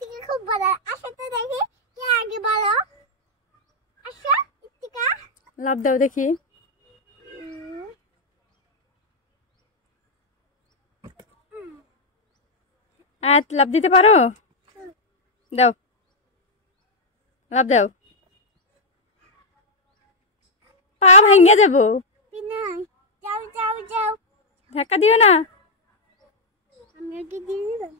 থেকে খুব বড়। আসো তো দেখি কে আগে বলো। আসো ইত্তিকা। লাভ দাও দেখি। লাভ দিতে পারো? দাও, লাভ দাও। পা ভেঙে যাবো। যাও যাও যাও। ধাক্কা দিও না। আমি আগে দিয়ে দিলাম।